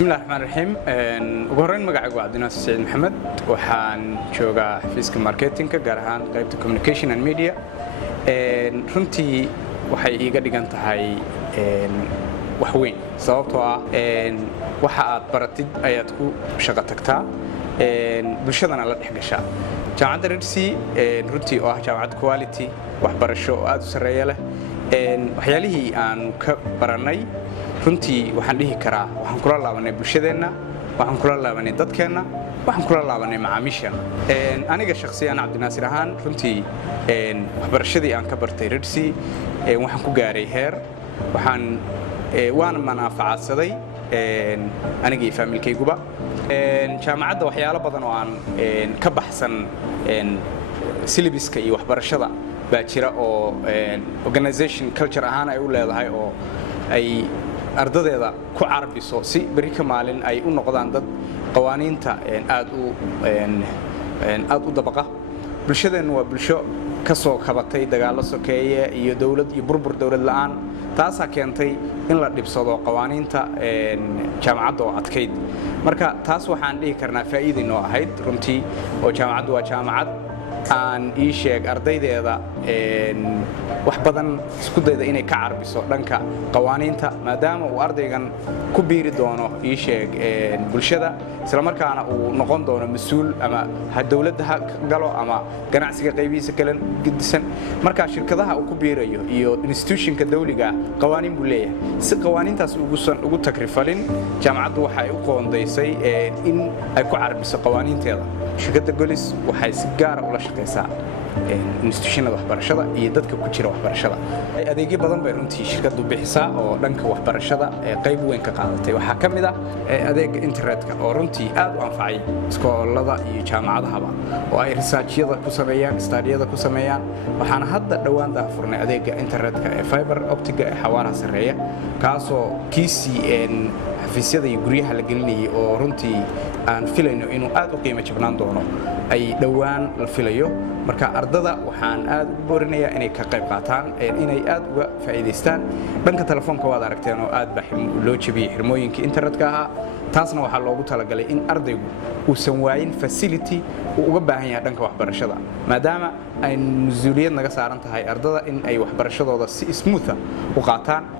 بسم الله الرحمن الرحيم وقرن مقعد وعدنا سعيد محمد وحان جوجا حفيزك ماركتينج جارهان قيبت communication and media runtii waxay iiga dhigan tahay wax weyn sababtoo ah waxa aad baratid ayaad ku shaqo tagtaa bulshadana la dhex gashaa jaamacadda Redsi runtii oo ah jaamacad quality waxbarasho aad u sareeya leh waxyaalihii aan ka baranay runtii waxaan dhihi karaa waxaan kula laabanay bulshadeena waxaan kula laabanay dadkeena waxaan kula laabanay macaamiisheena aniga shakhsiyan Cabdinaasir ahaan runtii waxbarashadii aan ka bartay Redsi waxaan ku gaaray heer waxaan waan manaafacaadsaday aniga iyo familkayguba jaamacadda waxyaalo badan oo aan ka baxsan syllabuska iyo waxbarashada baa jira oo organization culture ahaan ay u leedahay oo ay ardadeeda ku carbiso si bari ka maalin ay u noqdaan dad qawaaniinta aad u dabaqa bulshadeenu waa bulsho ka soo kabatay dagaalo sokeeye iyo dawlad iyo burbur dawlad la'aan taas keentay in la dhibsado qawaaniinta jaamacadda oo adkeyd marka taas waxaan dhihi karnaa faa'iido inoo ahayd runtii oo jaamacaddu waa jaamacad aan ii sheeg ardaydeeda wax badan isku dayda inay ka carbiso dhanka qawaaniinta maadaama uu ardaygan ku biiri doono ii sheeg bulshada isla markaana uu noqon doono mas'uul ama dawladda ha galo ama ganacsiga qaybihiisa kala gedisan marka shirkadaha uu ku biirayo iyo institutionka dawliga qawaaniin buu leeyahay si qawaaniintaas ugu takrifalin jaamacaddu waxa ay u qoondaysay in ay ku carbiso qawaaniinteeda shirkadda Golis waxay si gaar ah ula shaqeysaa institutionada waxbarashada iyo dadka ku jira waxbarashada adeegyo badan bay runtii shirkaddu bixisaa oo dhanka waxbarashada qayb weyn ka qaadatay waxa kamid ah adeega internetka oo runtii aad u anfacay iskoolada iyo jaamacadahaba oo ay research-yada ku sameeyaan study-yada ku sameeyaan waxaan hadda dhawaan daafurnay adeega internetka ee fiber optic ee xawaaraha sareeya kaasoo xafiisyada iyo guryaha la gelinayay oo runtii aan filayno inuu aad u qiimo jabnaan doono ay dhawaan la filayo marka ardada waxaan aad u boorinayaa inay ka qayb qaataan inay aad uga faa'iideystaan dhanka telefoonka waad aragteen oo aad baa loo jabiyay xirmooyinka internetka ahaa taasna waxaa loogu talagalay in ardaygu uusan waayin facility uu uga baahan yahay dhanka waxbarashada maadaama ay mas'uuliyad naga saaran tahay ardada in ay waxbarashadooda si smooth u qaataan